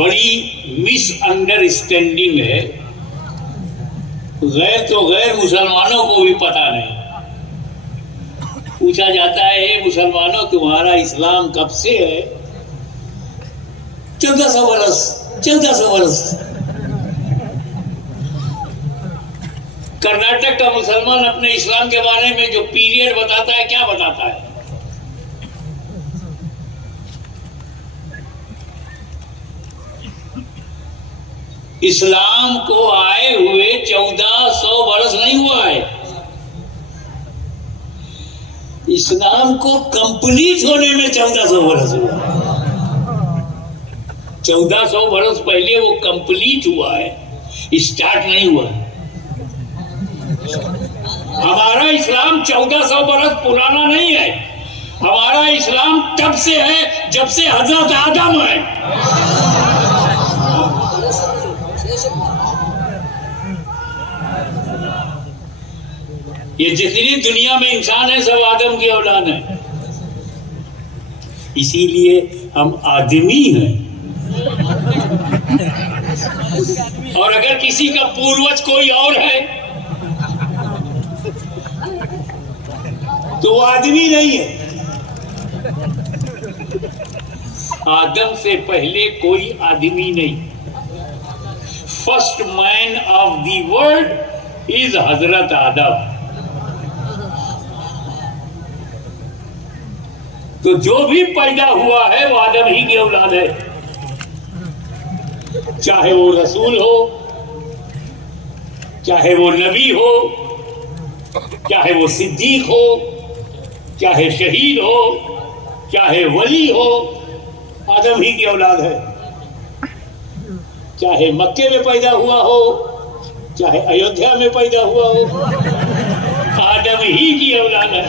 बड़ी मिसअंडरस्टैंडिंग है। गैर तो गैर मुसलमानों को भी पता नहीं। पूछा जाता है, हे मुसलमानों तुम्हारा इस्लाम कब से है? 1400 वर्ष। 1400 वर्ष। कर्नाटक का मुसलमान अपने इस्लाम के बारे में जो पीरियड बताता है, क्या बताता है? इस्लाम को आए हुए 1400 वर्ष नहीं हुआ है। इस्लाम को कंप्लीट होने में 1400 वर्ष हुआ। 1400 वर्ष पहले वो कंप्लीट हुआ है, स्टार्ट नहीं हुआ। हमारा इस्लाम 1400 वर्ष पुराना नहीं है। हमारा इस्लाम तब से है जब से हजरत आदम है। ये जितनी दुनिया में इंसान है सब आदम की औलाद है। इसीलिए हम आदमी हैं। और अगर किसी का पूर्वज कोई और है तो वो आदमी नहीं है। आदम से पहले कोई आदमी नहीं। First man of the world is हजरत आदम। तो जो भी पैदा हुआ है वो आदम ही की औलाद है। चाहे वो रसूल हो, चाहे वो नबी हो, चाहे वो सिद्दीक हो, चाहे शहीद हो, चाहे वली हो, आदम ही की औलाद है। चाहे मक्के में पैदा हुआ हो, चाहे अयोध्या में पैदा हुआ हो, आदम ही की औलाद है।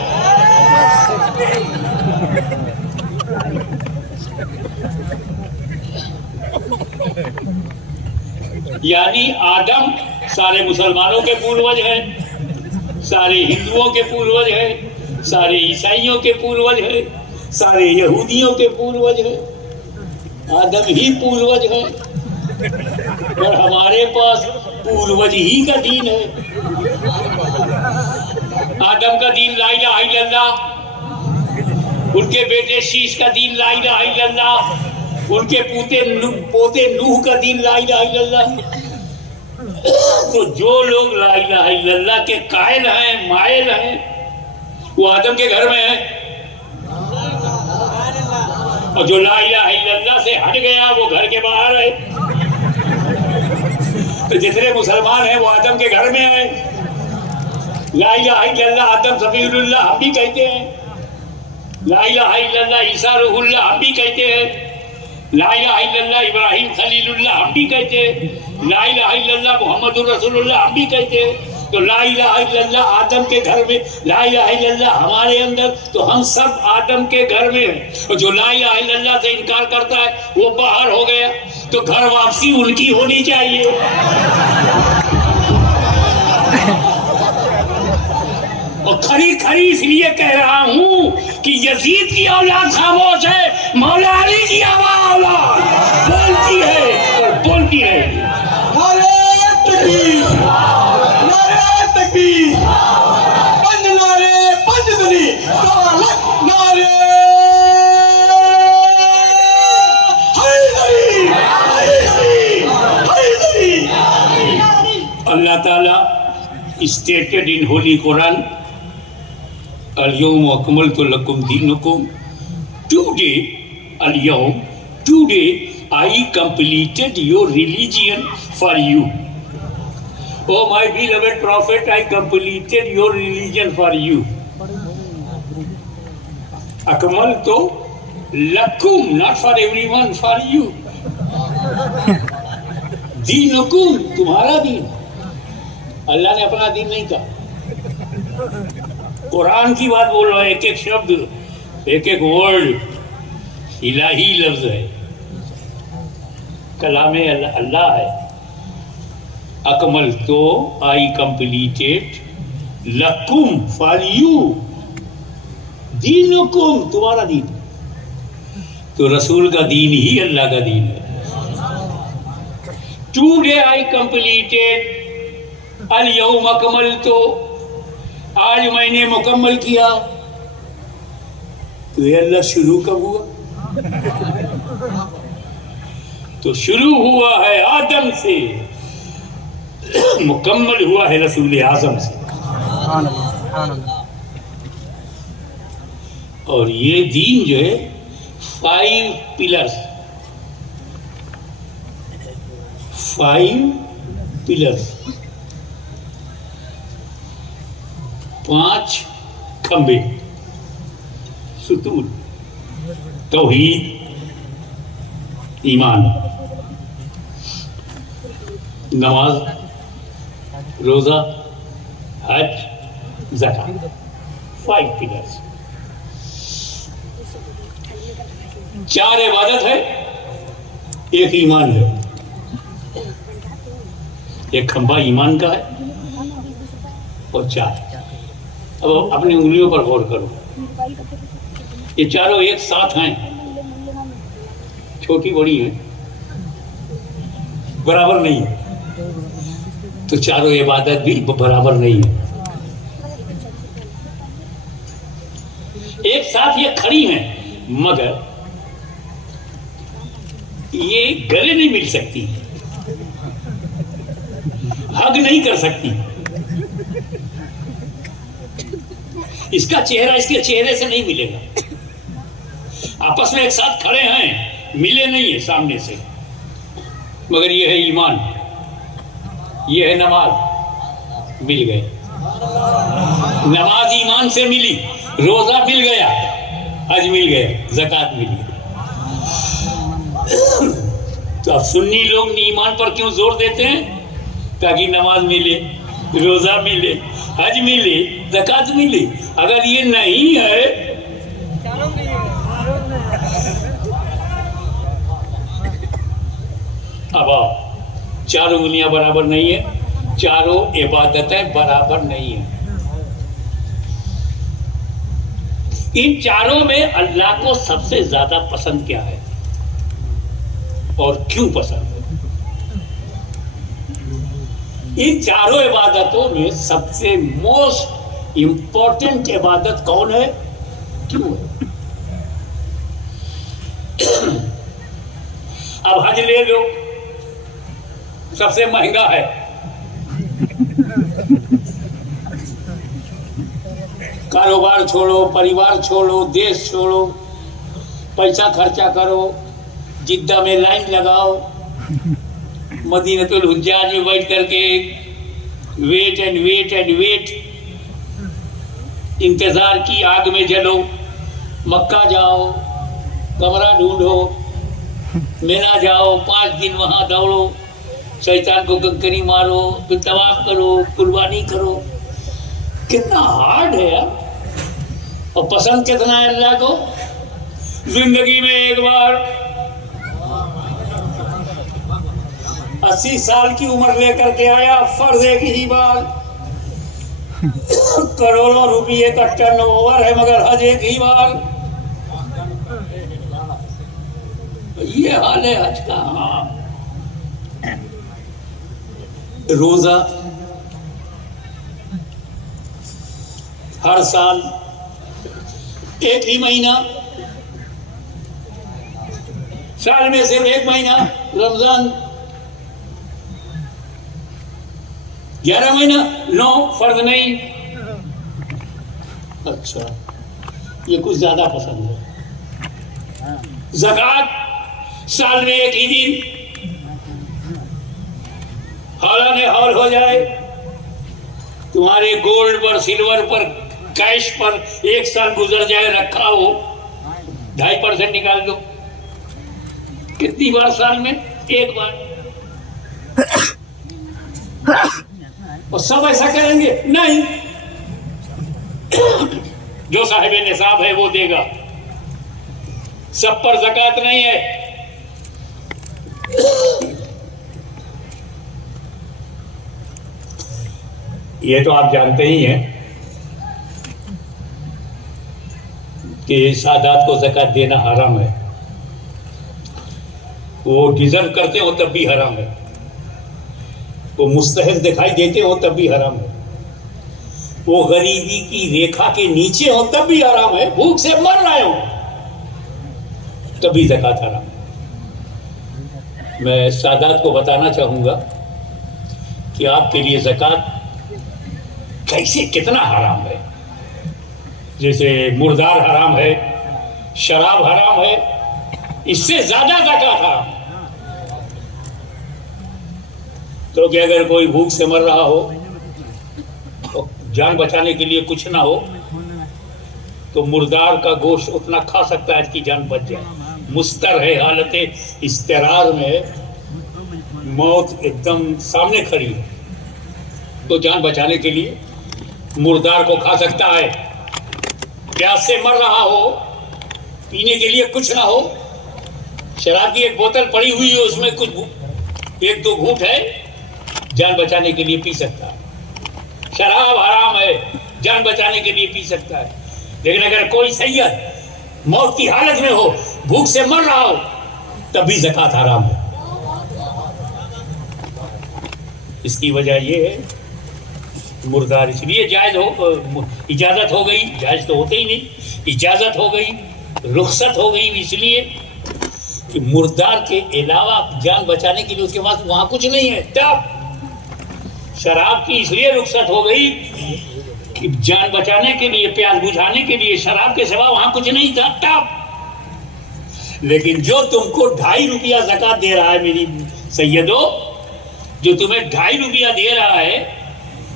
यानी आदम सारे मुसलमानों के पूर्वज हैं, सारे हिंदुओं के पूर्वज हैं, सारे ईसाइयों के पूर्वज हैं, सारे यहूदियों के पूर्वज हैं। आदम ही पूर्वज है। और हमारे पास पूर्वज ही का दीन है। आदम का दीन ला इलाहा इल्लल्लाह, उनके बेटे शीश का दीन ला इलाहा इल्लल्लाह, उनके पोते नूह का दीन ला इलाहा इल्लल्लाह। तो जो लोग ला इलाहा इल्लल्लाह के कायल हैं, मायल हैं, वो आदम के घर में है। और जो ला इलाहा इल्लल्लाह से हट गया वो घर के बाहर है। तो जितने मुसलमान हैं वो आदम के घर में है। ला इलाहा इल्लल्लाह आदम सफीउल्लाह हम भी कहते हैं। ला इलाहा इल्लल्लाह ईसा रूहुल्लाह हम भी कहते हैं। ला इलाहा इल्लल्लाह इब्राहिम खलीलुल्लाह हम भी कहते हैं। ला इलाहा इल्लल्लाह मुहम्मदुर रसूलुल्लाह हम भी कहते हैं। तो ला इलाहा इल्लल्लाह आदम के घर में, ला इलाहा इल्लल्लाह हमारे अंदर, तो हम सब आदम के घर में हैं। और जो ला इलाहा इल्लल्लाह से इनकार करता है वो बाहर हो गया। तो घर वापसी उनकी होनी चाहिए। और खरी खरी इसलिए कह रहा हूं कि यजीद की औलाद खामोश है, मौला अली की आवाज बोलती है और बोलती है। नारे तकबीर, नारे तकबीर, पंज नारे, पंज दली, नारे हैदरी, हैदरी, हैदरी। अल्लाह ताला stated in Holy Quran, Al-Yawm akmaltu lakum dinakum. Today I completed your religion for you. Oh my beloved Prophet, I completed your religion for you. Akmaltu lakum, not for everyone, for you. Dinakum, तुम्हारा दीन। अल्लाह ने अपना दीन नहीं कहा। कुरान की बात बोल रहा है। एक एक शब्द, एक एक वर्ड इलाही लफ्ज है, कलामे अल्लाह है। अकमल तो आई कंप्लीटेड लकुम फॉर यू दीनुकुम, तुम्हारा दीन। तो रसूल का दीन ही अल्लाह का दीन है। टुडे आई कंप्लीटेड, अल यौम अकमलतु, आज मैंने मुकम्मल किया। तो ये अल्लाह शुरू कब हुआ? तो शुरू हुआ है आदम से, मुकम्मल हुआ है रसूल आजम से। और ये दीन जो है 5 पिलर्स, 5 खंबे, सुतून, तौहीद, ईमान, नमाज, रोजा, हज, ज़कात, 5 पिलर्स। 4 इबादत है, 1 ईमान है। एक खंबा ईमान का है और 4। अब अपनी उंगलियों पर गौर करो, ये चारों एक साथ हैं, छोटी बड़ी हैं, बराबर नहीं है। तो चारों इबादत भी बराबर नहीं है। एक साथ ये खड़ी हैं, मगर ये गले नहीं मिल सकती, हग नहीं कर सकती। इसका चेहरा इसके चेहरे से नहीं मिलेगा। आपस में एक साथ खड़े हैं, मिले नहीं है सामने से, मगर ये है ईमान, ये है नमाज, मिल गए। नमाज ईमान से मिली, रोजा मिल गया, हज मिल गया, ज़कात मिल गई। तो अब सुन्नी लोग ईमान पर क्यों जोर देते हैं? ताकि नमाज मिले, रोजा मिले, हज मिले, ज़कात मिले। अगर ये नहीं है अब चारों उंगलियां बराबर नहीं है, चारों इबादतें बराबर नहीं है। इन चारों में अल्लाह को सबसे ज्यादा पसंद क्या है और क्यों पसंद है? इन चारों इबादतों में सबसे मोस्ट इंपॉर्टेंट इबादत कौन है, क्यों है? अब हज ले लो, सबसे महंगा है। कारोबार छोड़ो, परिवार छोड़ो, देश छोड़ो, पैसा खर्चा करो, जिद्दा में लाइन लगाओ, मदीनतुल हुज्जाज में बैठ करके wait and wait and wait, इंतजार की आग में जलो, मक्का जाओ, कमरा ढूंढो, मिना जाओ, 5 दिन वहां दौड़ो, शैतान को कंकरी मारो, फिर तवाफ करो, कुर्बानी करो। कितना हार्ड है यार, और पसंद कितना है अल्लाह को। जिंदगी में एक बार 80 साल की उम्र लेकर के आया, फर्ज एक ही बार, करोड़ों रुपये का टर्नओवर है, मगर हज एक ही बार। ये हाल है हज का। रोजा हर साल एक ही महीना, साल में सिर्फ एक महीना रमजान, 11 महीना 9 फर्ज नहीं। अच्छा, ये कुछ ज्यादा पसंद है। ज़कात साल में एक ही दिन, हालांकि हौल हो जाए, तुम्हारे गोल्ड पर, सिल्वर पर, कैश पर 1 साल गुजर जाए, रखा हो, 2.5% निकाल दो। कितनी बार साल में? 1 बार। और सब ऐसा करेंगे? नहीं। जो साहिब निसाब है वो देगा, सब पर ज़कात नहीं है। ये तो आप जानते ही हैं कि सादात को ज़कात देना हराम है। वो डिजर्व करते हो तब भी हराम है। वो मुस्तहिक दिखाई देते हो तब भी हराम है, वो गरीबी की रेखा के नीचे हो तब भी हराम है, भूख से मर रहे हो तभी ज़कात हराम। मैं सादात को बताना चाहूंगा कि आपके लिए ज़कात कैसे कितना हराम है। जैसे मुर्दार हराम है, शराब हराम है, इससे ज्यादा ज़कात हराम। तो कि अगर कोई भूख से मर रहा हो तो जान बचाने के लिए कुछ ना हो तो मुर्दार का गोश्त उतना खा सकता है कि जान बच जाए। मुस्तर है, हालत इस्तिरार में, मौत एकदम सामने खड़ी है, तो जान बचाने के लिए मुर्दार को खा सकता है। प्यास से मर रहा हो, पीने के लिए कुछ ना हो, शराब की एक बोतल पड़ी हुई है, उसमें कुछ एक दो घूंट है, जान बचाने के लिए पी सकता है। शराब हराम है, जान बचाने के लिए पी सकता है। लेकिन अगर कोई सैयद मौत की हालत में हो, भूख से मर रहा हो, तभी ज़कात हराम है। इसकी वजह यह है, मुर्दार इसलिए जायज हो, इजाजत हो गई, जायज तो होते ही नहीं, इजाजत हो गई, रुखसत हो गई, इसलिए कि मुर्दार के अलावा जान बचाने के लिए उसके पास वहां कुछ नहीं है। तब शराब की इसलिए रुखसत हो गई कि जान बचाने के लिए, प्यास बुझाने के लिए शराब के सिवा वहां कुछ नहीं था तब। लेकिन जो तुमको 2.5 रुपया ज़कात दे रहा है मेरी सैयदो, जो तुम्हें 2.5 रुपया दे रहा है,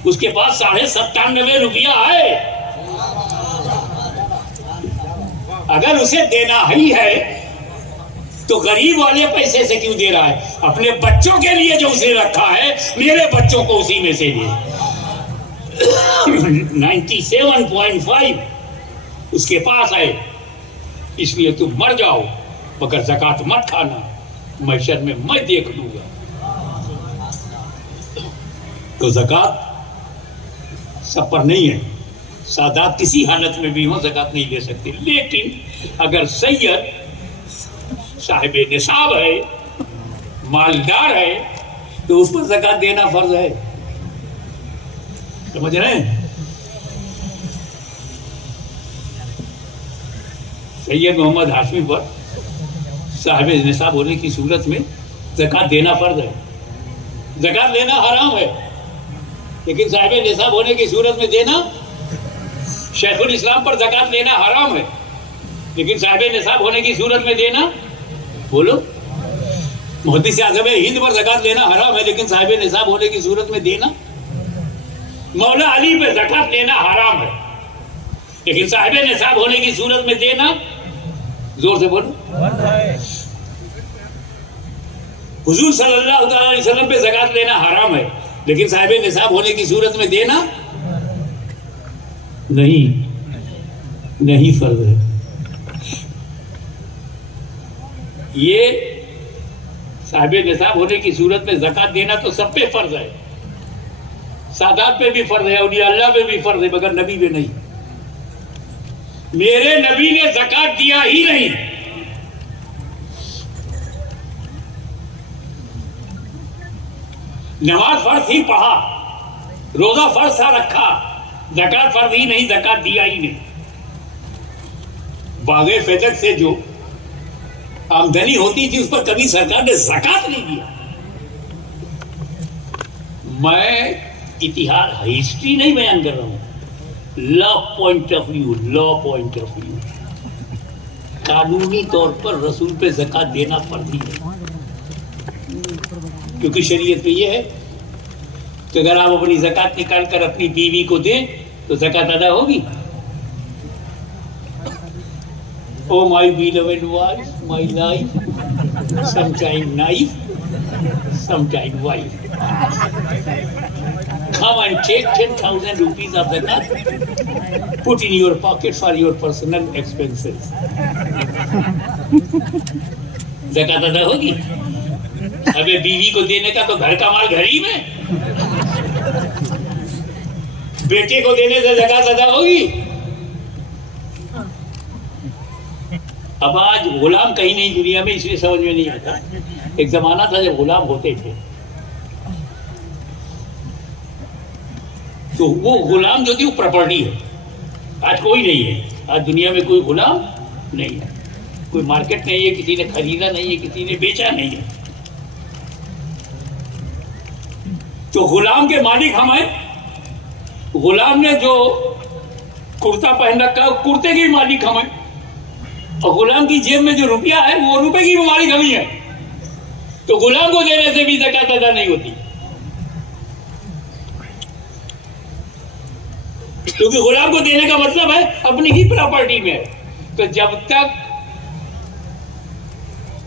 उसके पास 97.5 रुपया है। अगर उसे देना ही है तो गरीब वाले पैसे से क्यों दे रहा है? अपने बच्चों के लिए जो उसे रखा है, मेरे बच्चों को उसी में से दे। 97.5 उसके पास है, इसलिए तुम मर जाओ मगर ज़कात मत खाना, महशर में मैं देख लूंगा। तो ज़कात सब पर नहीं है, सादात किसी हालत में भी हो ज़कात नहीं ले सकते। लेकिन अगर सैयद साहिब निसाब है, मालदार है, तो उस पर ज़कात देना फर्ज है। समझ रहे हैं? सैयद मोहम्मद हाशमी पर साहिब निसाब होने की सूरत में ज़कात देना फर्ज है। ज़कात देना हराम है, लेकिन साहिब निसाब होने की सूरत में देना, शेखुल इस्लाम पर ज़कात लेना हराम है, लेकिन साहिब निसाब होने की सूरत में देना, बोलो, मुहद्दिस आज़म हिंद पर ज़कात लेना हराम है, लेकिन साहिब निसाब होने की सूरत में देना, मौला अली पे ज़कात लेना हराम है, लेकिन साहिब निसाब होने की सूरत में देना, जोर से बोलो, हुजूर सल्लल्लाहु अलैहि वसल्लम पे ज़कात लेना हराम है, लेकिन साहिब निसाब होने की सूरत में देना नहीं फर्ज है। ये साहिब निसाब होने की सूरत में ज़कात देना तो सब पे फर्ज है, सादात पे भी फर्ज है, औलिया अल्लाह पे भी फर्ज है, मगर नबी पे नहीं। मेरे नबी ने ज़कात दिया ही नहीं। नमाज फर्ज ही पढ़ा, रोजा फर्ज था रखा, ज़कात फर्ज ही नहीं, ज़कात दिया ही नहीं। बागे फेदक से जो आमदनी होती थी उस पर कभी सरकार ने ज़कात नहीं दिया। मैं इतिहास, हिस्ट्री नहीं बयान कर रहा हूं, law point of view, law point of view, कानूनी तौर पर रसूल पे ज़कात देना फर्ज ही है, क्योंकि शरीयत में ये है कि अगर आप अपनी ज़कात निकाल कर अपनी बीवी को दें तो ज़कात अदा होगी। Oh my beloved wife, my life, sometime knife, sometime wife. Come and take 10,000 rupees of zakat, put in your pocket for your personal expenses. ज़कात अदा होगी। अबे बीवी को देने का तो घर का माल घर ही में, बेटे को देने से ज़कात अदा होगी। अब आज गुलाम कहीं नहीं दुनिया में, इसलिए समझ में नहीं आता। एक जमाना था जब गुलाम होते थे, तो वो गुलाम जो थी वो प्रॉपर्टी है। आज कोई नहीं है, आज दुनिया में कोई गुलाम नहीं है, कोई मार्केट नहीं है, किसी ने खरीदा नहीं है, किसी ने बेचा नहीं है। तो गुलाम के मालिक हम हैं। गुलाम ने जो कुर्ता पहन रखा है कुर्ते के मालिक हम हैं, और गुलाम की जेब में जो रुपया है वो रुपए की मालिक हम ही है। तो गुलाम को देने से भी ज़कात अदा नहीं होती, क्योंकि गुलाम को देने का मतलब है अपनी ही प्रॉपर्टी में। तो जब तक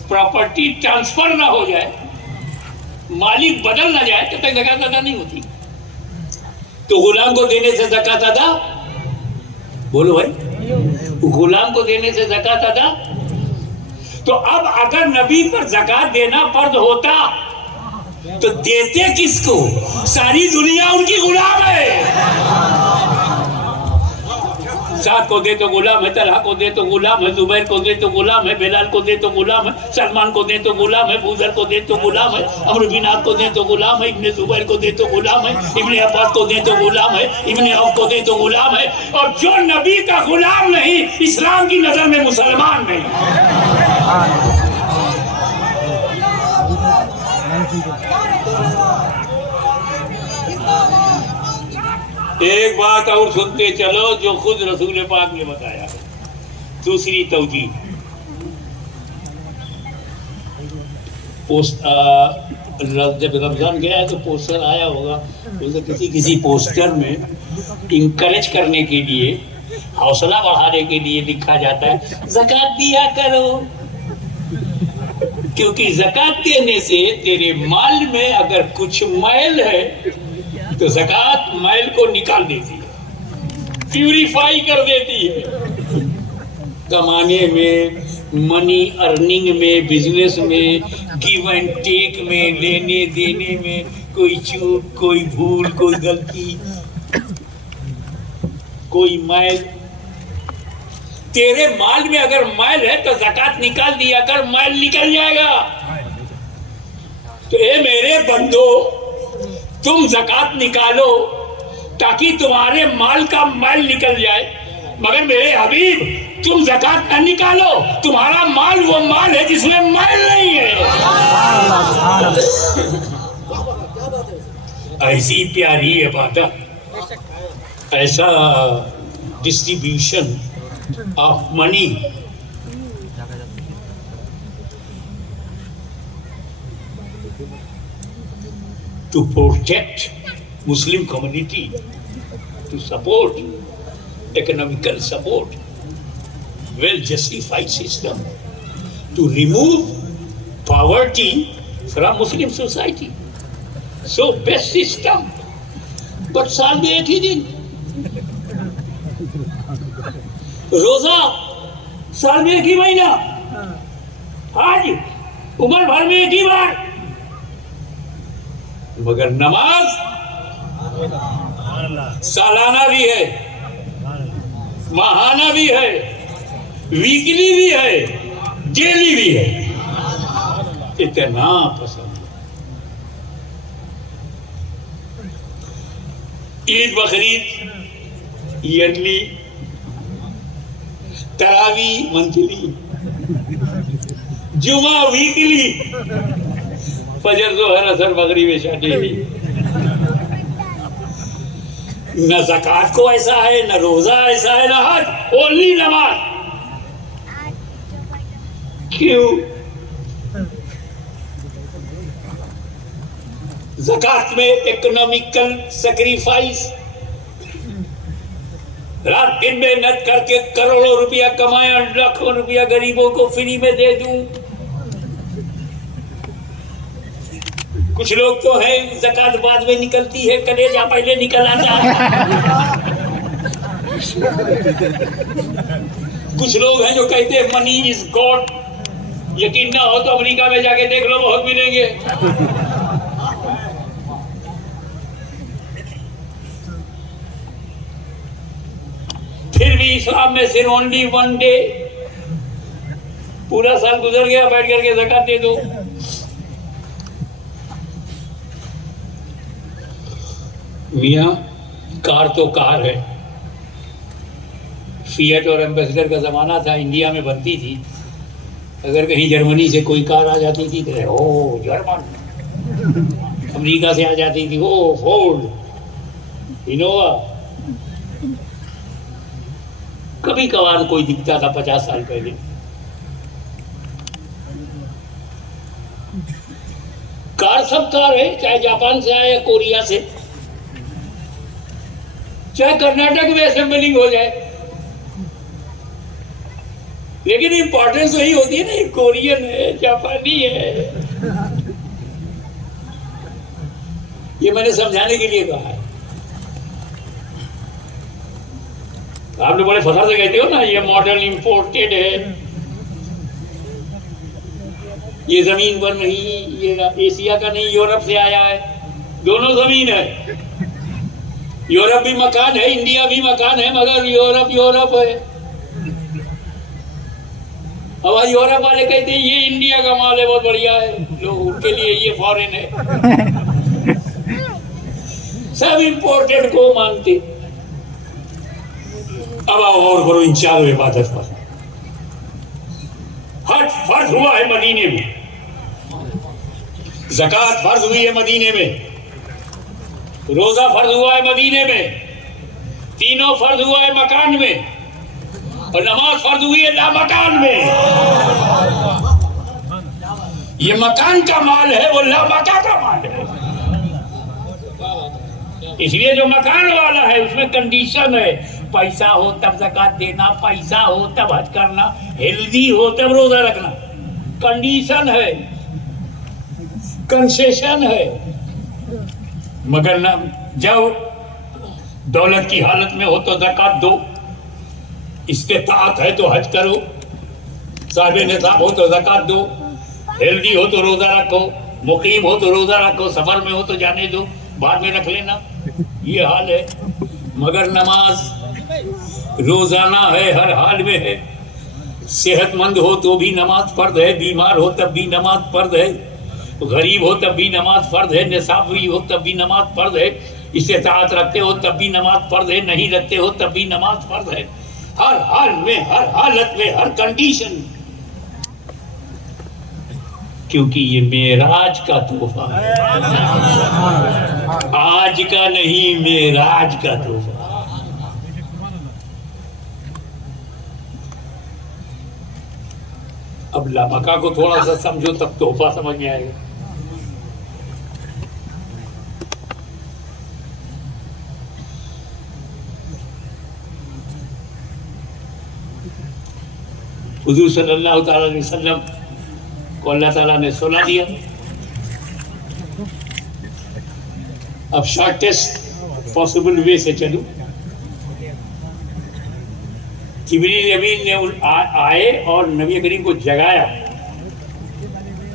प्रॉपर्टी ट्रांसफर ना हो जाए, मालिक बदल ना जाए, तब तक ज़कात अदा नहीं होती। तो गुलाम को देने से ज़कात अदा, बोलो भाई, गुलाम को देने से ज़कात अदा। तो अब अगर नबी पर ज़कात देना फर्ज होता तो देते किसको? सारी दुनिया उनकी गुलाम है। साद को दे तो गुलाम है, तलहा को दे तो गुलाम है, जुबैर को दे तो गुलाम है, बिलाल को दे तो गुलाम है, सलमान को दे तो गुलाम है, बूजर को दे तो गुलाम है, अमर बिन आस को दे तो गुलाम है, इब्ने जुबैर को दे तो गुलाम है, इब्ने अब्बास को दे तो गुलाम है, इब्ने औफ को दे तो गुलाम है। और जो नबी का गुलाम नहीं, इस्लाम की नजर में मुसलमान नहीं। एक बात और सुनते चलो जो खुद रसूल पाक ने बताया। दूसरी तौजी, जब रमजान गया तो पोस्टर आया होगा, उसे किसी पोस्टर में इंकरेज करने के लिए, हौसला बढ़ाने के लिए लिखा जाता है ज़कात दिया करो, क्योंकि ज़कात देने से तेरे माल में अगर कुछ मैल है तो ज़कात मैल को निकाल देती है, प्यूरिफाई कर देती है। कमाने में, मनी अर्निंग में, बिजनेस में, गिव एंड टेक में, लेने देने में कोई चूक, कोई भूल, कोई गलती, कोई मैल, तेरे माल में अगर मैल है तो ज़कात निकाल दिया कर, मैल निकल जाएगा। तो ए मेरे बंदो, तुम ज़कात निकालो ताकि तुम्हारे माल का मैल निकल जाए, मगर मेरे हबीब तुम ज़कात न निकालो, तुम्हारा माल वो माल है जिसमें मैल नहीं है। ऐसी प्यारी इबादत, ऐसा distribution of money, to protect Muslim community, to support economical support, well justified system, to remove poverty from Muslim society, so best system। but साल में एक ही दिन रोजा, साल में एक ही महीना, आज उम्र भर में एक ही बार, मगर नमाज सालाना भी है, माहाना भी है, वीकली भी है, डेली भी है। इतना पसंद। ईद बकरीद ईयरली, तरावी मंथली, जुमा वीकली, फजर जोहर असर मगरिब शादी। न ज़कात को ऐसा है, न रोजा ऐसा है, न हज, ओनली नमाज। क्यों? ज़कात में इकोनॉमिकल सैक्रिफाइस, रात दिन मेहनत करके करोड़ों रुपया कमाया, लाखों रुपया गरीबों को फ्री में दे दूं। कुछ लोग तो है ज़कात बाद में निकलती है, कलेजा पहले निकल आता है। कुछ लोग हैं जो कहते हैं मनी इज गॉड। यकीन ना हो तो अमेरिका में जाके देख लो, बहुत मिलेंगे। फिर भी इस्लाम में सिर्फ ओनली वन डे, पूरा साल गुजर गया, बैठ करके ज़कात दे दो। मियाँ कार तो कार है। फिएट और एम्बेसडर का ज़माना था, इंडिया में बनती थी। अगर कहीं जर्मनी से कोई कार आ जाती थी तो ओ जर्मन, अमेरिका से आ जाती थी ओ फोर्ड, इनोवा। कभी कभार कोई दिखता था 50 साल पहले। कार सब कार है, चाहे जापान से आए या कोरिया से, चाहे कर्नाटक में असेंबलिंग हो जाए, लेकिन इंपॉर्टेंस वही होती है ना, कोरियन है, जापानी है। ये मैंने समझाने के लिए कहा है। आप लोग बड़े फखर से कहते हो ना ये मॉडल इंपोर्टेड है, ये जमीन पर नहीं, ये एशिया का नहीं, यूरोप से आया है। दोनों जमीन है। यूरोप भी मकान है, इंडिया भी मकान है, मगर यूरोप है। अब यूरोप वाले कहते हैं ये इंडिया का माल है, बहुत बढ़िया है, लोग उनके लिए ये फॉरेन है। सब इंपोर्टेड को मानते। अब आओ और करो इन चारों इबादत पर। हज फर्ज हुआ है मदीने में, ज़कात फर्ज हुई है मदीने में, रोजा फर्ज हुआ है मदीने में, तीनों फर्ज हुआ है मकान में, और नमाज फर्ज हुई है लामकान में। ये मकान का माल है, वो लामका का माल है। इसलिए जो मकान वाला है उसमें कंडीशन है, पैसा हो तब ज़कात देना, पैसा हो तब हज करना, हेल्दी हो तब रोजा रखना। कंडीशन है, कंसेशन है। मगर ना, जब दौलत की हालत में हो तो ज़कात दो, इस्तेताअत है तो हज करो, साहिब निसाब हो तो ज़कात दो, हेल्दी हो तो रोजा रखो, मुकीम हो तो रोजा रखो, सफर में हो तो जाने दो, बाद में रख लेना। ये हाल है। मगर नमाज रोजाना है, हर हाल में है। सेहतमंद हो तो भी नमाज फर्ज है, बीमार हो तब भी नमाज फर्ज है, गरीब हो तब भी नमाज फर्ज है, निसाबी हो तब भी नमाज फर्ज है, इस्तेताअत रखते हो तब भी नमाज फर्ज है, नहीं रखते हो तब भी नमाज फर्ज है। हर हाल में, हर हालत में, हर कंडीशन। क्योंकि ये मेराज का तोहफा है, आज का नहीं, मेराज का तोहफा। अब लामका को थोड़ा सा समझो तब तोहफा समझ में आएगा। हुजूर सल्लल्लाहु अलैहि वसल्लम को अल्लाह ताला ने सुना दिया। अब शॉर्टेस्ट पॉसिबल वे से चलूं। जिब्रील अमीन ने आए और नबी करीम को जगाया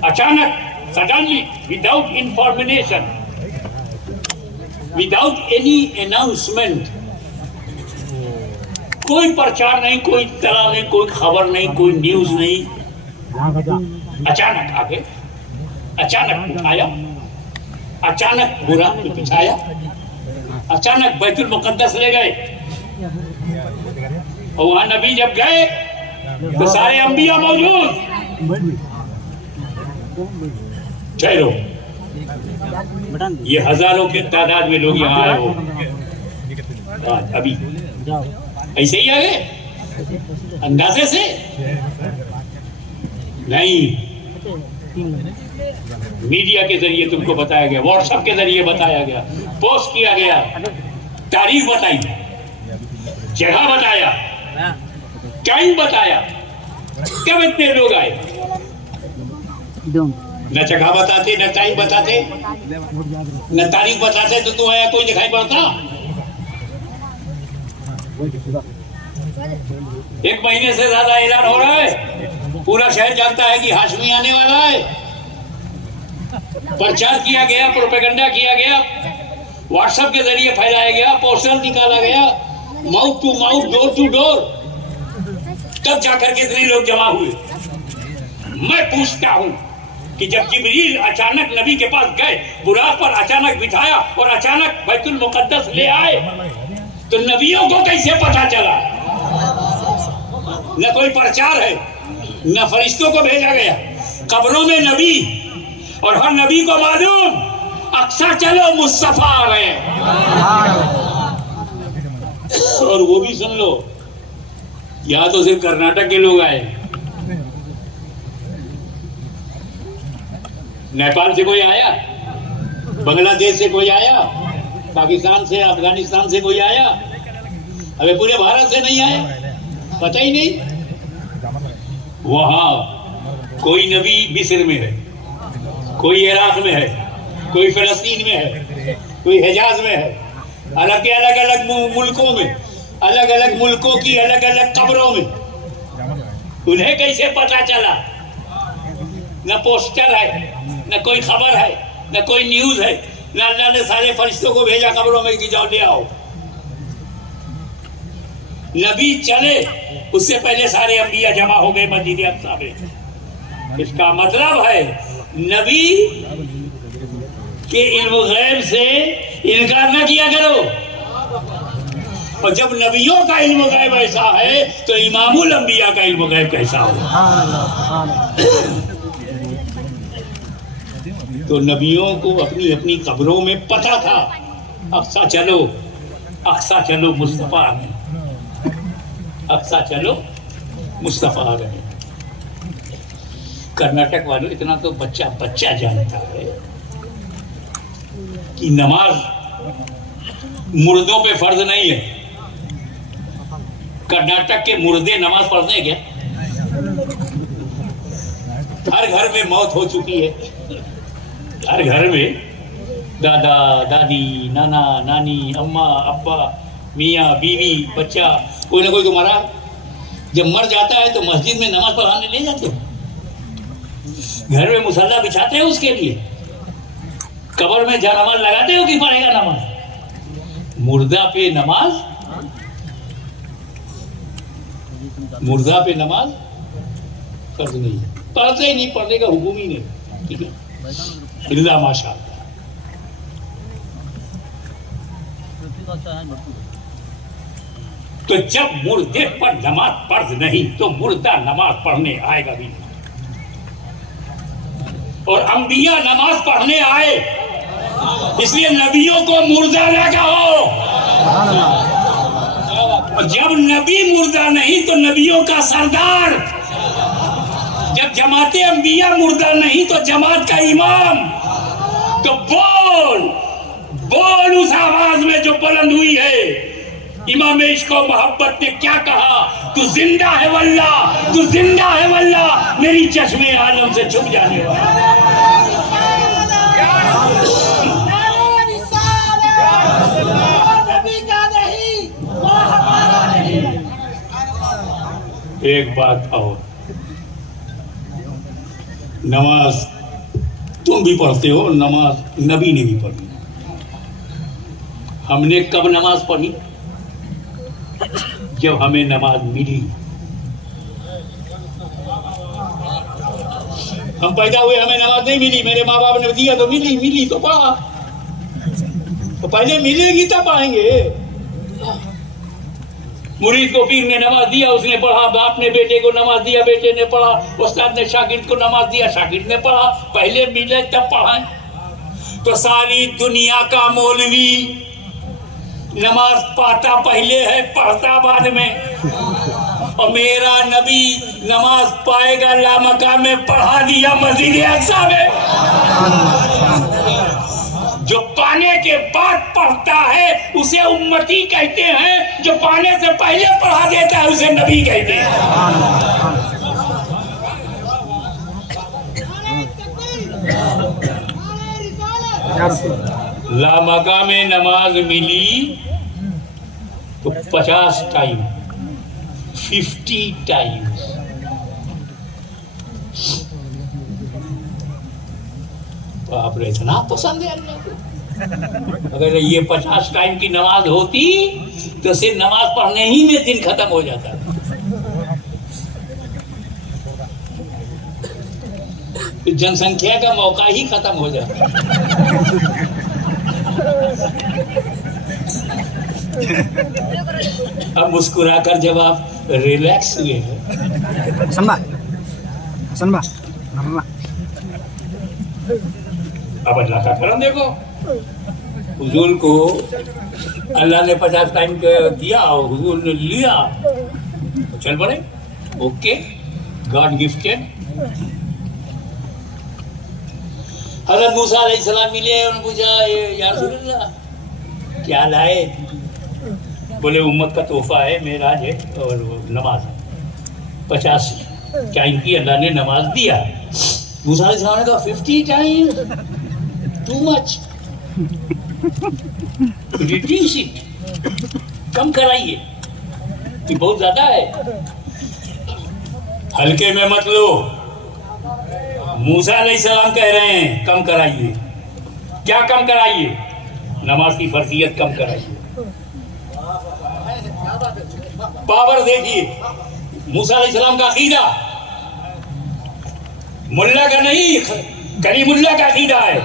अचानक, suddenly, without information, without any announcement. कोई प्रचार नहीं, कोई इत्तला नहीं, कोई खबर नहीं, कोई न्यूज नहीं। अचानक आके, अचानक उठाया, अचानक बुराक में बिछाया, अचानक बैतुल मुकद्दस ले गए। और वहां नबी जब गए तो सारे अंबिया मौजूद। ठहरो, ये हजारों के तादाद में लोग यहाँ आए हो। अभी ऐसे ही आ गए अंदाजे से नहीं, मीडिया के जरिए तुमको बताया गया, व्हाट्सएप के जरिए बताया गया, पोस्ट किया गया, तारीख बताई, जगह बताया, टाइम बताया, कब इतने लोग आए। न जगह बताते, न टाइम बताते, न तारीख बताते तो तुम्हें कोई दिखाई पड़ता। एक महीने से ज्यादा ऐलान हो रहा है, पूरा शहर जानता है कि हाशमी आने वाला है। प्रचार किया गया, प्रोपेगेंडा किया गया, व्हाट्सएप के जरिए फैलाया गया, पोस्टर निकाला गया, mouth to mouth, door to door, तब जाकर के इतने लोग जमा हुए। मैं पूछता हूं कि जब जिब्रील अचानक नबी के पास गए, बुराक पर अचानक बिठाया और अचानक बैतुल मुकद्दस ले आए, तो नबियों को कैसे पता चला? न कोई प्रचार है, न फरिश्तों को भेजा गया। कब्रों में नबी, और हर नबी को मालूम अक्सा चलो मुस्तफा आ रहे हैं। और वो भी सुन लो, यहाँ तो सिर्फ कर्नाटक के लोग आए, नेपाल से कोई आया, बांग्लादेश से कोई आया, पाकिस्तान से, अफगानिस्तान से कोई आया, अबे पूरे भारत से नहीं आया, पता ही नहीं। वहां कोई नबी मिस्र में है, कोई इराक में है, कोई फिलिस्तीन में है, कोई हिजाज में है, अलग अलग मुल्कों में, अलग अलग मुल्कों की अलग अलग कब्रों में। उन्हें कैसे पता चला? न पोस्टर है, न कोई खबर है, न कोई न्यूज है, न अल्लाह ने सारे फरिश्तों को भेजा कब्रों में कि जाओ ले आओ। नबी चले उससे पहले सारे अंबिया जमा हो गए मस्जिद अक्सा में। इसका मतलब है नबी के इल्म गैब से इनकार न किया करो। और जब नबियों का इल्म गैब ऐसा है तो इमामुल अंबिया का इल्म गैब कैसा हो? तो नबियों को अपनी अपनी कब्रों में पता था, अक्सा चलो, अक्सा चलो मुस्तफा आ गए, अक्सा चलो मुस्तफा आ गए। कर्नाटक वालों इतना तो बच्चा बच्चा जानता है कि नमाज मुर्दों पे फर्ज नहीं है। कर्नाटक के मुर्दे नमाज पढ़ते हैं क्या? हर घर में मौत हो चुकी है, हर घर में दादा दादी, नाना नानी, अम्मा अब्बा, मियाँ बीवी, बच्चा, कोई ना कोई तो मरा। जब मर जाता है तो मस्जिद में नमाज पढ़ाने ले जाते हो, घर में मुसल्ला बिछाते हो उसके लिए, कब्र में नमाज लगाते हो कि पढ़ेगा नमाज? मुर्दा पे नमाज, मुर्दा पे नमाज फर्ज नहीं है, पढ़ते ही नहीं, पढ़ने का हुक्म ही नहीं। ठीक है, इल्ला माशाअल्लाह। तो जब मुर्दे पर नमाज फर्ज नहीं तो मुर्दा नमाज पढ़ने आएगा भी नहीं। और अंबिया नमाज पढ़ने आए, इसलिए नबियों को मुर्दा ना कहो। और जब नबी मुर्दा नहीं तो नबियों का सरदार, जब जमाते अंबिया मुर्दा नहीं तो जमात का इमाम। तो बोल बोल उस आवाज में जो बुलंद हुई है, इमाम इश्क और मोहब्बत ने क्या कहा? तू जिंदा है वल्ला, तू जिंदा है वल्ला, मेरी चश्मे आलम से छुप जाने वाला। एक बात और, नमाज तुम भी पढ़ते हो, नमाज नबी ने भी पढ़ी। हमने कब नमाज पढ़ी? जब हमें नमाज मिली। हम पैदा हुए, हमें नमाज नहीं मिली, मेरे माँ बाप ने दिया तो मिली तो पढ़ा। तो पहले मिलेगी तब पढ़ेंगे। मुरीद को पीर ने नमाज दिया, उसने पढ़ा, बाप ने बेटे को नमाज दिया, बेटे ने पढ़ा, उस्ताद ने शागिर्द को नमाज दिया, शागिर्द ने पढ़ा। पहले मिले तब पढ़ाएं। तो सारी दुनिया का मौलवी नमाज पाता पहले है, पढ़ता बाद में। और मेरा नबी नमाज पाएगा लामका में, पढ़ा दिया मस्जिद अक्सा में। जो पाने के बाद पढ़ता है उसे उम्मती कहते हैं, जो पाने से पहले पढ़ा देता है उसे नबी कहते हैं। लामका में नमाज मिली तो 50 टाइम, 50 टाइम्स। तो आप इतना पसंद है अल्लाह को? अगर ये 50 टाइम की नमाज होती तो सिर्फ नमाज पढ़ने ही में दिन खत्म हो जाता। तो जनसंख्या का मौका ही खत्म हो जाता। अब मुस्कुराकर जब आप रिलैक्स हुए हैं, अब अल्लाह का करम देखो, हुजूर को अल्लाह ने 50 टाइम दिया और हुजूर ने लिया, तो चल पड़े। Okay, God gifted. हज़रत मूसा अलैहिस्सलाम मिले, उन्होंने पूछा या रसूलल्लाह क्या लाए? बोले उम्मत का तोहफा है, मेराज है और नमाज है 50। क्या इनकी अल्लाह ने नमाज दिया? मूसा अलैहिस्सलाम ने कहा 50 time too much, reduce it, कम कराइए, ये बहुत ज्यादा है, हल्के में मत लो। मूसा अलैहिस्सलाम कह रहे हैं कम कराइए। क्या कम कराइए? नमाज की फर्जियत कम कराइए। पावर देखिए, मूसा अलैहिस्सलाम का अकीदा मुल्ला का नहीं, कलीमुल्लाह का अकीदा है।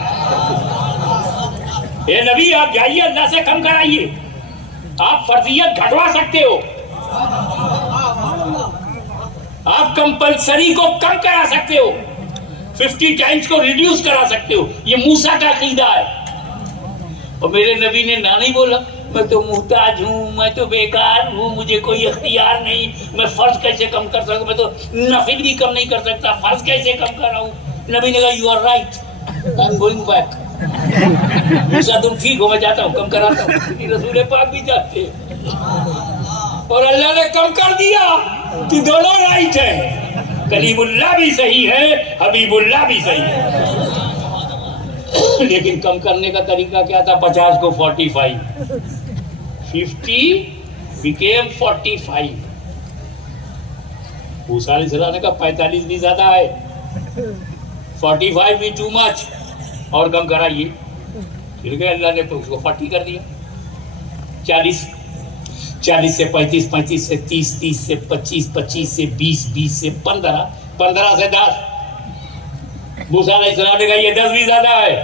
ए नबी, आप जाइए अल्लाह से कम कराइए, आप फर्जियत घटवा सकते हो, आप कंपल्सरी को कम करा सकते हो, 50 टाइम्स को रिड्यूस करा सकते हो। ये मूसा का अकीदा है। और मेरे नबी ने ना नहीं बोला, मैं तो मुहताज हूँ, मैं तो बेकार हूँ, मुझे कोई इख्तियार नहीं, मैं फर्ज कैसे कम कर सकता, मैं तो नफिल भी कम नहीं कर सकता, फर्ज कैसे कम कर रहा हूँ? नबी ने कहा you are right, I am going back. मूसा तुम ठीक हो, मैं जाता हूँ, कम कराता हूँ। रसूल पाक भी जाते और अल्लाह ने कम कर दिया कि दोनों राइट है, कलीमुल्लाह भी सही है, हबीबुल्लाह भी सही है। लेकिन कम करने का तरीका क्या था? 50 को 45, 50 became 45। मूसा अलैहिस्सलाम ने कहा 45 भी ज्यादा है, 45 भी टू मच, और कम कराइए। ठीक है, अल्लाह ने उसको 40 कर दिया। 40 से 35, 35 से 30, 30 से 25, 25 से 20, 20 से 15, 15 से 10। मूसा अलैहिस्सलाम ने कहा ये 10 भी ज्यादा है।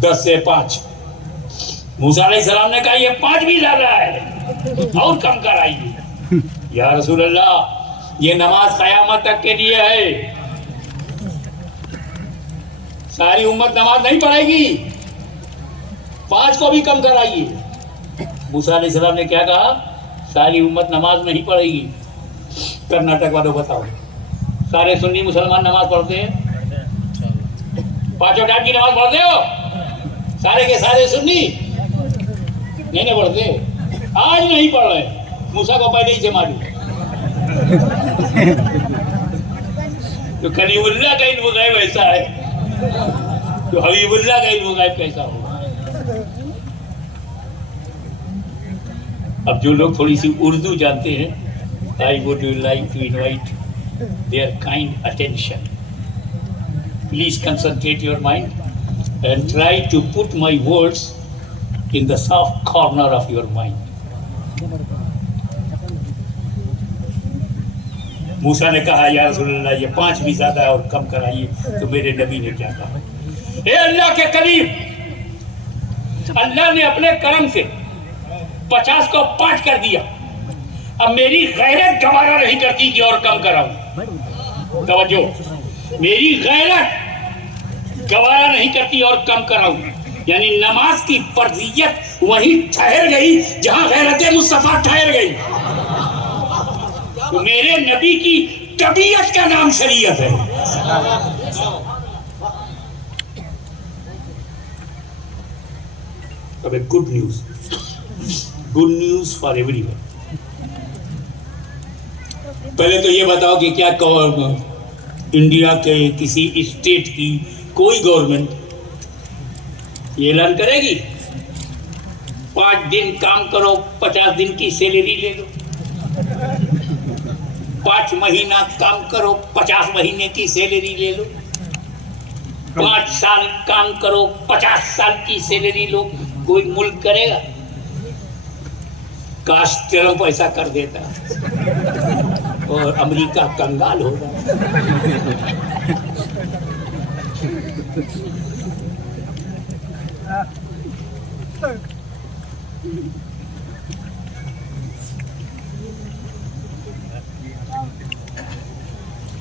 10 से 5। मूसा अलैहिस्सलाम ने कहा ये 5 भी ज्यादा है, और कम कराइए। या रसूल अल्लाह, ये नमाज क़यामत तक के लिए है, सारी उम्मत नमाज नहीं पढ़ेगी, 5 को भी कम कराइए। मूसा अलैहिस्सलाम ने क्या कहा? सारी उम्मत नमाज नहीं पढ़ेगी। कर्नाटक वालों बताओ, सारे सुन्नी मुसलमान नमाज पढ़ते हैं? 5 टाइम की नमाज पढ़ते हो? सारे के सारे सुन्नी नहीं पढ़ते। आज नहीं पढ़ रहे, मूसा को पहले ही से मालूम। तो कलीमुल्लाह का इल्म गैब ऐसा है, तो हबीबुल्लाह का इल्म गैब कैसा होगा? अब जो लोग थोड़ी सी उर्दू जानते हैं, I would like to invite their kind attention. Please concentrate your mind and try to put my words in the soft corner of your mind. मूसा ने कहा या रसूलल्लाह ये 5 भी ज्यादा है और कम कराइए। तो मेरे नबी ने क्या कहा? ए अल्लाह के करीम, अल्लाह ने अपने करम से 50 को 5 कर दिया। अब मेरी गैरत गवारा नहीं करती कि और कम कराऊं। तवज्जो, मेरी गैरत गवारा नहीं करती और कम कराऊं। यानी नमाज की फर्जियत वहीं ठहर गई जहां गैरत मुस्तफा ठहर गई। तो मेरे नबी की तबीयत का नाम शरीयत है। अब एक गुड न्यूज फॉर एवरीवन। पहले तो ये बताओ कि क्या इंडिया के किसी स्टेट की कोई गवर्नमेंट ये ऐलान करेगी 5 दिन काम करो 50 दिन की सैलरी ले लो, 5 महीना काम करो 50 महीने की सैलरी ले लो, 5 साल काम करो 50 साल की सैलरी लो? कोई मुल्क करेगा? काश ट्रम्प ऐसा कर देता। और अमेरिका कंगाल होगा।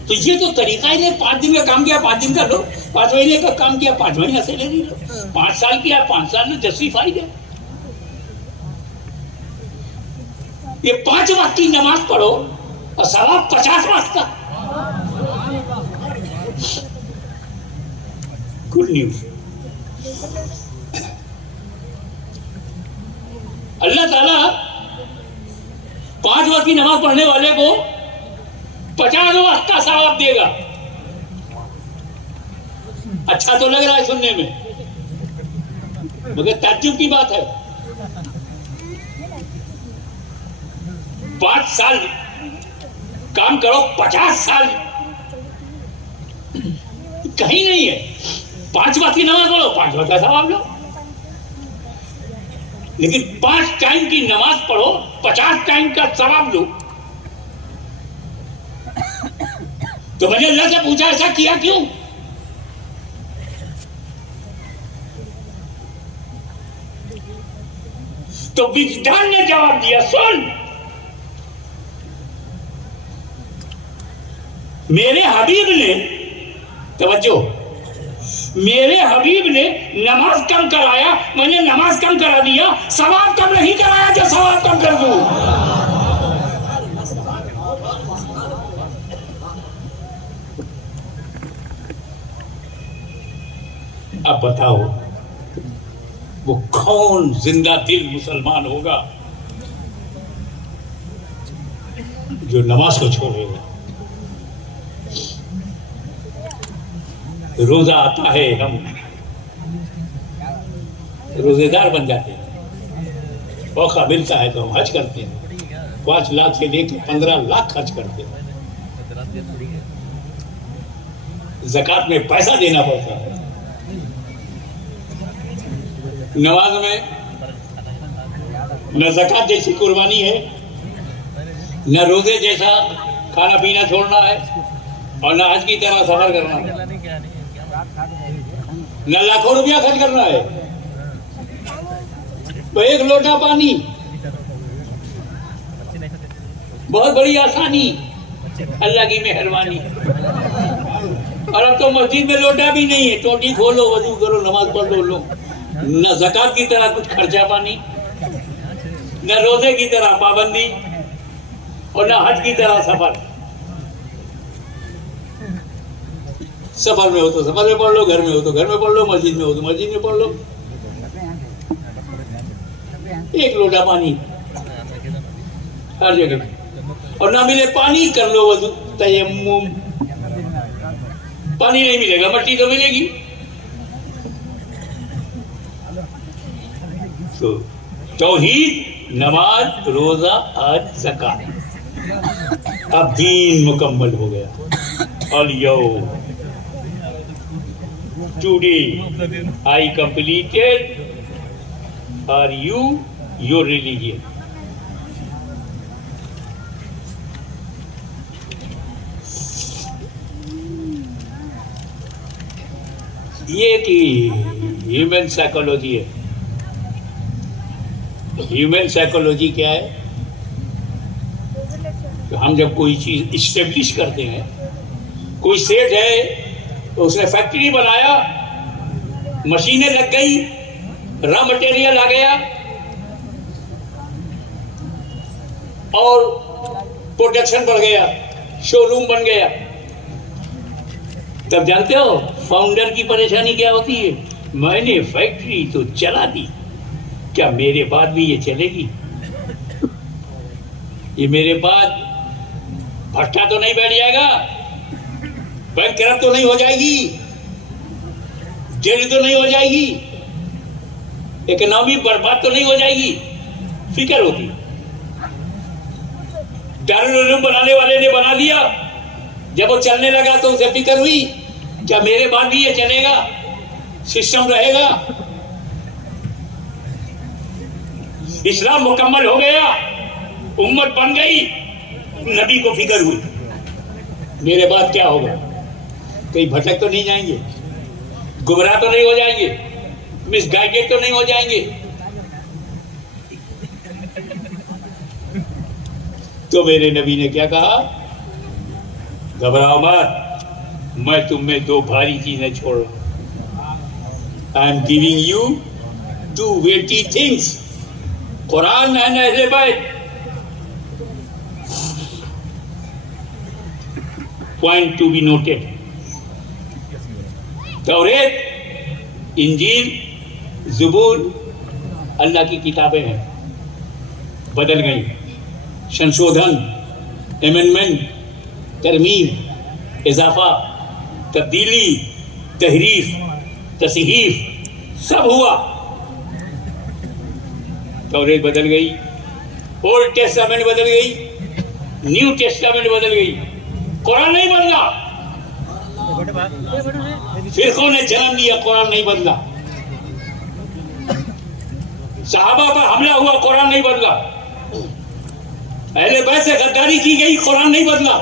तो ये तो तरीका ही नहीं, 5 दिन का काम किया 5 दिन का लो, 5 महीने का काम किया 5 महीना सैलरी लो, 5 साल किया 5 साल में जस्टिफाइड है। ये 5 वक्त की नमाज पढ़ो और सवाब 50 वक्त का। Good news. अल्लाह ताला 5 वक्त की नमाज पढ़ने वाले को 50 वक्त का सवाब देगा। अच्छा तो लग रहा है सुनने में, मगर ताज्जुब की बात है। 5 साल काम करो, 50 साल कहीं नहीं है। 5 वक्त की नमाज पढ़ो, 5 वक्त का सवाब लो। लेकिन 5 टाइम की नमाज पढ़ो, 50 टाइम का सवाब लो। तो मैंने अल्लाह से पूछा ऐसा किया क्यों? तो विज्ञान ने जवाब दिया, सुन, मेरे हबीब ने, तवज्जो, मेरे हबीब ने नमाज कम कराया, मैंने नमाज कम करा दिया, सवाब कम नहीं कराया जो सवाब कम कर दूं। अब बताओ वो कौन जिंदा दिल मुसलमान होगा जो नमाज को छोड़ेगा? रोजा आता है, हम रोजेदार बन जाते हैं, मौका मिलता है तो हम हज करते हैं, 5 लाख से लेकर 15 लाख खर्च करते हैं। ज़कात में पैसा देना पड़ता है, नमाज में न ज़कात जैसी कुर्बानी है, न रोजे जैसा खाना पीना छोड़ना है, और न हज की तरह सफर करना है, न लाखों रुपया खर्च करना है। तो 1 लोटा पानी, बहुत बड़ी आसानी, अल्लाह की मेहरबानी। और अब तो मस्जिद में लोटा भी नहीं है, टोटी खोलो, वजू करो, नमाज पढ़ लो। न ज़कात की तरह कुछ खर्चा पानी, न रोजे की तरह पाबंदी, और न हज की तरह सफर। सफर में हो तो सफर में पढ़ लो, घर में हो तो घर में पढ़ लो, मस्जिद में हो तो मस्जिद में पढ़ लो। 1 लोटा पानी हर जगह, और ना मिले पानी कर लो वजू, तयम्मुम। पानी नहीं मिलेगा, मट्टी तो मिलेगी। तो तौहीद, नमाज, रोजा, हज, ज़कात, अब दीन मुकम्मल हो गया। और today I completed for you your religion. ये कि ह्यूमन साइकोलॉजी है। ह्यूमन साइकोलॉजी क्या है? तो हम जब कोई चीज इस्टेब्लिश करते हैं, कोई सेठ है तो उसने फैक्ट्री बनाया, मशीनें लग गई, रॉ मटेरियल आ गया और प्रोडक्शन बढ़ गया, शोरूम बन गया। तब जानते हो फाउंडर की परेशानी क्या होती है? मैंने फैक्ट्री तो चला दी, क्या मेरे बाद भी ये चलेगी? ये मेरे बाद भट्टा तो नहीं बैठ जाएगा? बैंक करप्ट तो नहीं हो जाएगी? जेल तो नहीं हो जाएगी? इकोनॉमी बर्बाद तो नहीं हो जाएगी? फिक्र होती। दारुल उलूम बनाने वाले ने बना दिया, जब वो चलने लगा तो उसे फिक्र हुई, क्या मेरे बाद भी ये चलेगा, सिस्टम रहेगा? इस्लाम मुकम्मल हो गया, उम्मत बन गई, नबी को फिक्र हुई मेरे बाद क्या होगा, कहीं भटक तो नहीं जाएंगे, गुमराह तो नहीं हो जाएंगे, मिसगाइडेड तो नहीं हो जाएंगे। तो मेरे नबी ने क्या कहा, घबराओ मत, मैं तुम में दो भारी चीजें छोड़ रहा हूं। I am giving you two weighty things, कुरान एंड अहले बैत। पॉइंट टू बी नोटेड, तौरेत, इंजील, ज़बूर अल्लाह की किताबें हैं, बदल गई, संशोधन, एमेंडमेंट, तरमीम, इजाफा, तब्दीली, तहरीफ, तसहीफ सब हुआ। तौरेत बदल गई, ओल्ड टेस्टामेंट बदल गई, न्यू टेस्टामेंट बदल गई, कुरान नहीं बदला। फिरकों ने जन्म लिया, कुरान नहीं बदला। सहाबा पर हमला हुआ, कुरान नहीं बदला। अहले बैत से गद्दारी की गई, कुरान नहीं बदला।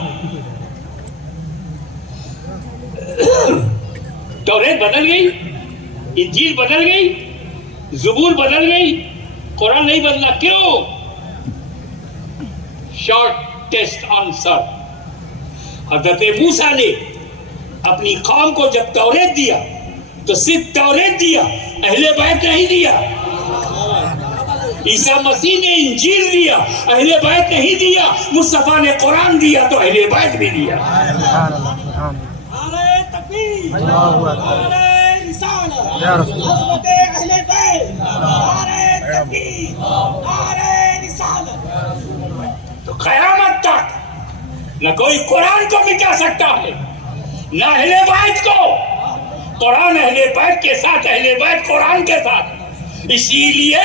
तौरेत बदल गई, इंजील बदल गई, ज़बूर बदल गई, कुरान नहीं बदला। क्यों? Short test answer. हज़रत मूसा ने अपनी कौम को जब तौरेत दिया तो सिर्फ तौरेत दिया, अहले बैत नहीं दिया। ईसा मसीह ने इंजील दिया, अहले बैत नहीं दिया। मुस्तफा ने कुरान दिया तो अहले बैत भी दिया। तो क़यामत तक न कोई कुरान को मिटा सकता है, न अहले बैत को। कुरान अहले बैत के साथ, अहले बैत कुरान के साथ। इसीलिए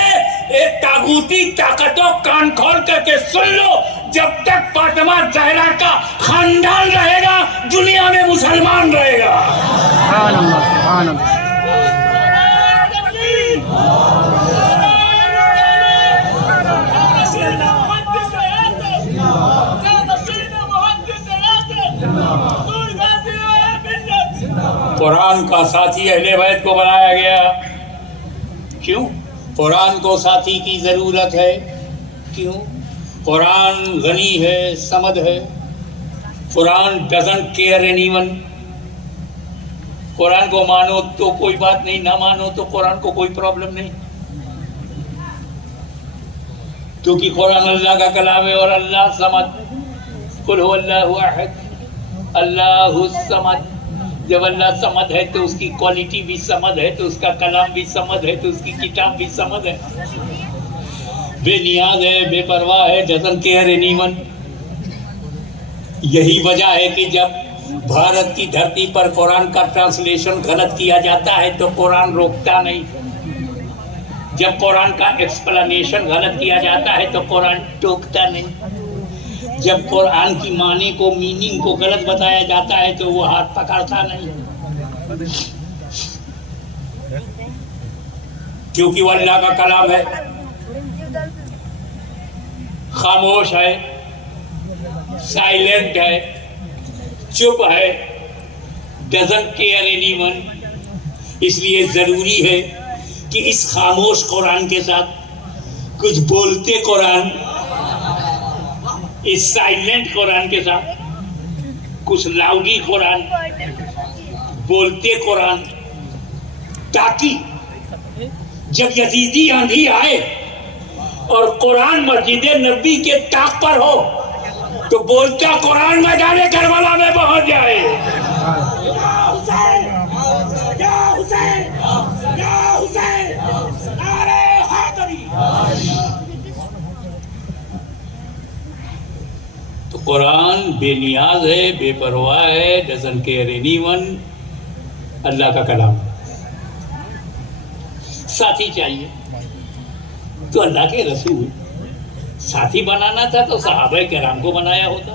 एक तागूती ताकतों कान खोल करके सुन लो, जब तक फातिमा ज़हरा का खानदान रहेगा, दुनिया में मुसलमान रहेगा। कुरान का साथी अहले बैत को बनाया गया। क्यों? कुरान को साथी की जरूरत है। क्यों? कुरान गनी है, समद है। Quran doesn't care anyone. Quran को मानो तो कोई बात नहीं, ना मानो तो कुरान को कोई प्रॉब्लम नहीं, क्योंकि कुरान अल्लाह का कलाम है। और अल्लाह समद, कुल हु अल्लाहु अहद, अल्लाहु समद। जब अल्लाह समद है तो उसकी क्वालिटी भी समद है, तो उसका कलाम भी समद है, तो उसकी किताब भी समद है। बेनियाज है, बेपरवाह है, डजंट केयर एनीवन। यही वजह है कि जब भारत की धरती पर कुरान का ट्रांसलेशन गलत किया जाता है तो कुरान रोकता नहीं। जब कुरान का एक्सप्लेनेशन गलत किया जाता है तो कुरान टोकता नहीं। जब कुरान की माने को, मीनिंग को गलत बताया जाता है तो वो हाथ पकड़ता नहीं, क्योंकि वो अल्लाह का कलाम है। खामोश है, साइलेंट है, चुप है, डजंट केयर एनीवन। इसलिए जरूरी है कि इस खामोश कुरान के साथ कुछ बोलते कुरान, इस साइलेंट कुरान के साथ कुछ लाउडी कुरान, बोलते कुरान, ताकि जब यजीदी आंधी आए और कुरान मस्जिद नबी के ताक पर हो तो बोलता कुरान मैदान करबला में पहुंच जाए। तो कुरान बेनियाज है, बेपरवाह है, डजंट केयर एनीवन, अल्लाह का कलाम। साथी चाहिए तो अल्लाह के रसूल साथी बनाना था तो सहाबा किराम को बनाया होता।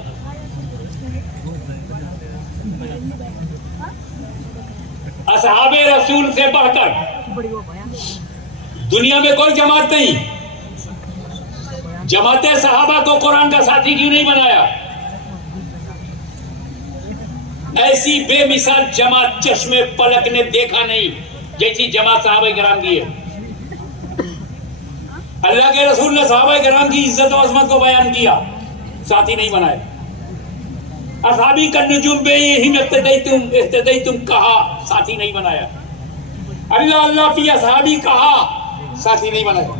असहाबे रसूल से बढ़कर दुनिया में कोई जमात नहीं। जमाते सहाबा को कुरान का साथी क्यों नहीं बनाया? ऐसी बेमिसाल जमात चश्मे पलक ने देखा नहीं जैसी जमात सहाबा किराम की है। अल्लाह के रसूल ने सहाबा किराम की इज्जत और अजमत को बयान किया, साथी नहीं बनाए। असहाबी का नुजुम बेहिम इख्तदैतुम कहा, साथी नहीं बनाया। अल्लाह अल्लाह फी असहाबी कहा, साथी नहीं बनाया।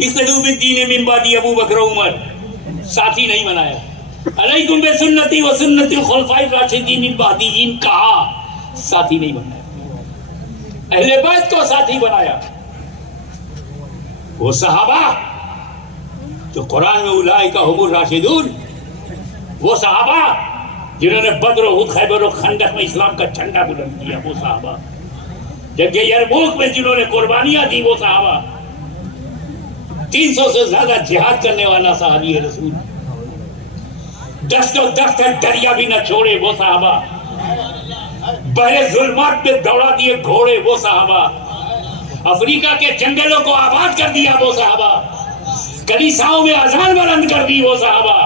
इख्तदू बिद्दीन मिन बादी अबू बकर उमर, साथी नहीं बनाया। अलैकुम बिसुन्नती व सुन्नतिल खुलफाए राशिदीन मिन बादी कहा, साथी नहीं बनाया। अहले बैत को साथी बनाया। वो सहाबा जो कुरान में उलाइका हुमुर राशिदून, वो सहाबा जिन्होंने बद्र उहद खैबर और खंदक में इस्लाम का झंडा बुलंद किया, वो सहाबा जंगे यरमूक में जिन्होंने कुर्बानियां दी, वो सहाबा 300 से ज्यादा जिहाद करने वाला सहाबी है रसूल, दस्तों दस्त दरिया भी न छोड़े वो सहाबा, बहरे जुल्मात में दौड़ा दिए घोड़े वो सहाबा, अफ्रीका के जंगलों को आबाद कर दिया वो सहाबा, कलीसाओं में अजान बुलंद कर दी वो सहाबा,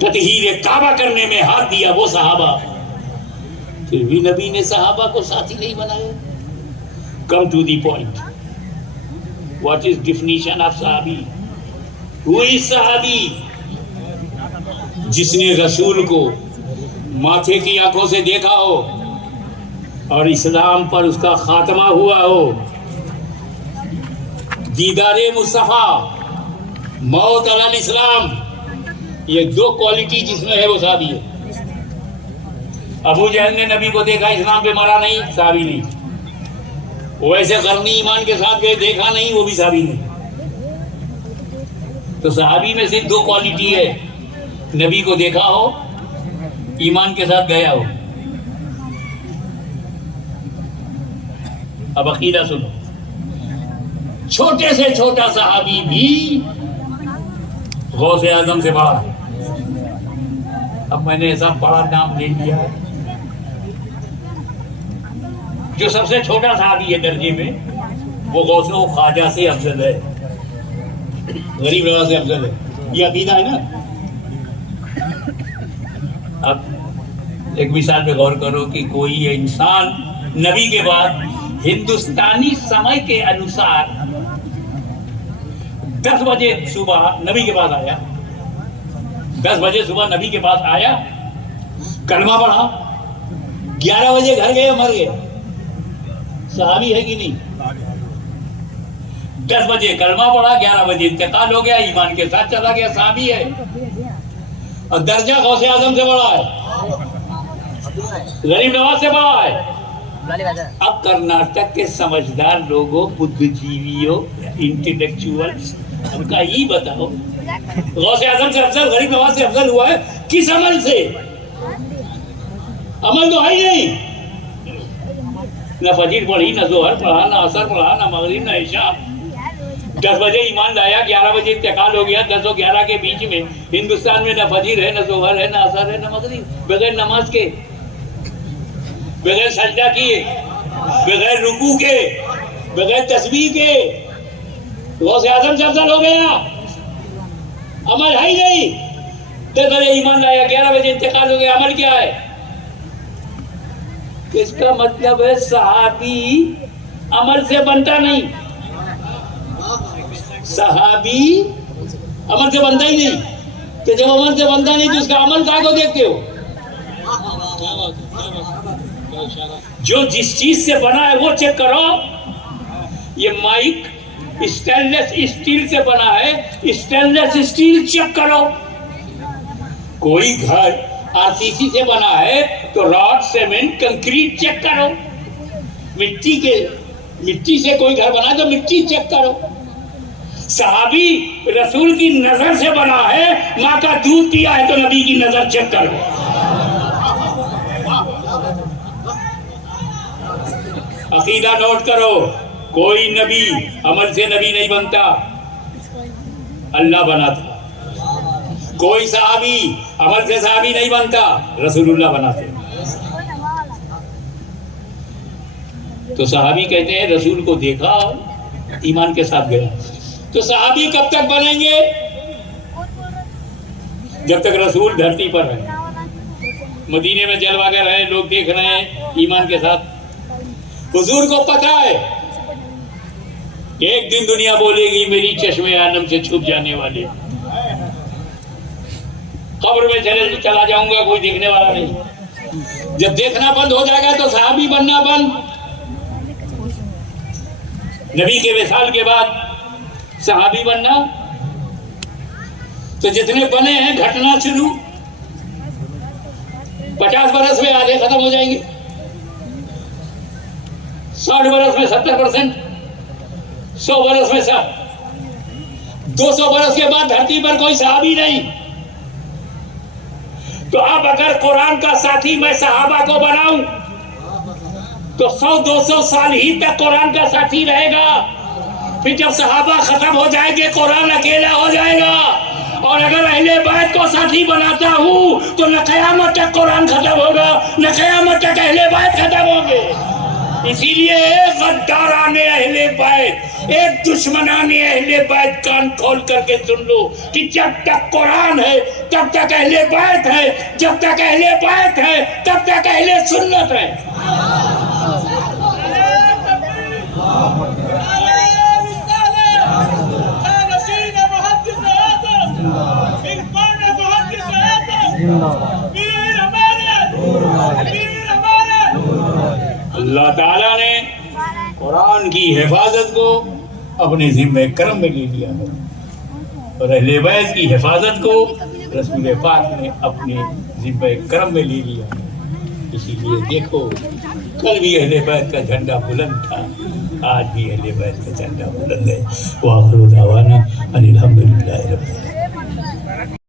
ततहीर काबा करने में हाथ दिया वो सहाबा। फिर भी नबी ने सहाबा को साथी नहीं बनाया। Come to the point, what is definition of सहाबी? हु इज सहाबी? जिसने रसूल को माथे की आंखों से देखा हो और इस्लाम पर उसका खात्मा हुआ हो, दीदारे मुस्तफा, मौत अलल इस्लाम, ये दो क्वालिटी जिसमें है वो सहाबी है। अबू जहल ने नबी को देखा, इस्लाम पे मरा नहीं, सहाबी नहीं। वो ऐसे करनी ईमान के साथ गए, देखा नहीं, वो भी सहाबी नहीं। तो सहाबी में सिर्फ दो क्वालिटी है, नबी को देखा हो, ईमान के साथ गया हो। अब अकीदा सुनो, छोटे से छोटा सहाबी भी गौसे आजम से बड़ा है। अब मैंने ऐसा बड़ा नाम ले लिया है, जो सबसे छोटा सहाबी है दर्जे में, वो गौसे ख्वाजा से अफजल है, गरीब नवाज से अफजल है। ये अकीदा है ना। अब एक मिसाल पे गौर करो कि कोई इंसान नबी के बाद हिंदुस्तानी समय के अनुसार 10 बजे सुबह नबी के पास आया, 10 बजे सुबह नबी के पास आया, कलमा पढ़ा, 11 बजे घर गए, मर गए, सहाबी है कि नहीं? 10 बजे कलमा पढ़ा, 11 बजे इंतकाल हो गया, ईमान के साथ चला गया, सहाबी है। और दर्जा गौसे आजम से बड़ा है, गरीब नवाज से बड़ा है। अब कर्नाटक के समझदार लोगों, बुद्धिजीवियों, इंटेलेक्चुअल्स, उनका ही बताओ, गौसे आजम से अफजल, गरीब नवाज से अफजल हुआ है किस अमल से? अमल तो है ही नहीं। न फजीर पढ़ी, न जोहर पढ़ा, न असर पढ़ा, न मगरिब, न इशा। 10 बजे ईमान लाया, 11 बजे इंतकाल हो गया। 10 और 11 के बीच में हिंदुस्तान में न फजीर है, न जोहर है, न असर है, न मगरिब, बगैर नमाज के, बगैर सजदा किए, बगैर रुकू के, बगैर तस्बीह के गौसे आजम से अफजल हो गया। अमल है ही नहीं। 10 बजे ईमान लाया, 11 बजे इंतकाल हो गया, अमल क्या है? इसका मतलब है सहाबी अमल से बनता नहीं, सहाबी अमल से बनता ही नहीं। तो जब अमल से बनता नहीं तो उसका अमल काहे को देखते हो? जो जिस चीज से बना है वो चेक करो। ये माइक स्टेनलेस स्टील से बना है, स्टेनलेस स्टील चेक करो। कोई घर आरसीसी से बना है तो रॉड, सीमेंट, कंक्रीट चेक करो। मिट्टी से कोई घर बना है तो मिट्टी चेक करो। सहाबी रसूल की नजर से बना है, माँ का दूध पिया है तो नबी की नजर चेक करो। अकीदा नोट करो, कोई नबी अमल से नबी नहीं बनता, अल्लाह बनाता। कोई सहाबी अमल से सहाबी नहीं बनता, रसूलुल्लाह बनाते। तो सहाबी कहते हैं रसूल को देखा और ईमान के साथ गया। तो सहाबी कब तक बनेंगे? जब तक रसूल धरती पर है। मदीने में जलवा कर रहे लोग देख रहे हैं ईमान के साथ। हुजूर को पता है कि एक दिन दुनिया बोलेगी मेरी चश्मे आलम से छुप जाने वाले, कब्र में चला जाऊंगा, कोई देखने वाला नहीं। जब देखना बंद हो जाएगा तो सहाबी बनना बंद। नबी के विसाल के बाद सहाबी बनना, तो जितने बने हैं घटना शुरू। 50 बरस में आधे खत्म हो जाएंगे, 60 बरस में 70%, 100 बरस में 200 बरस के बाद धरती पर कोई सहाबी नहीं। तो अब अगर कुरान का साथी मैं सहाबा को बनाऊं तो 100-200 साल ही तक कुरान का साथी रहेगा। फिर जब सहाबा खत्म हो जाएंगे कुरान अकेला हो जाएगा। और अगर अहले बैत को साथी बनाता हूं तो न क़यामत तक कुरान खत्म होगा, न क़यामत तक अहले बैत खत्म होंगे। इसीलिए एक गद्दाराने अहले बैत, एक दुश्मनाने अहले बैत कान खोल करके सुन लो कि जब तक कुरान है तब तक अहले बैत है, जब तक अहले बैत है तब तक अहले सुन्नत है। अल्लाह ताला ने कुरान की हिफाजत को अपने जिम्मे करम में ले लिया है और अहले बैत की हिफाजत को रसूल पाक ने अपने जिम्मे करम में ले लिया है। इसीलिए देखो कल भी अहले बैत का झंडा बुलंद था, आज भी अहले बैत का झंडा बुलंद है। वाखिर दावाना अनिल हम्दुलिल्लाहि रब्बिल आलमीन।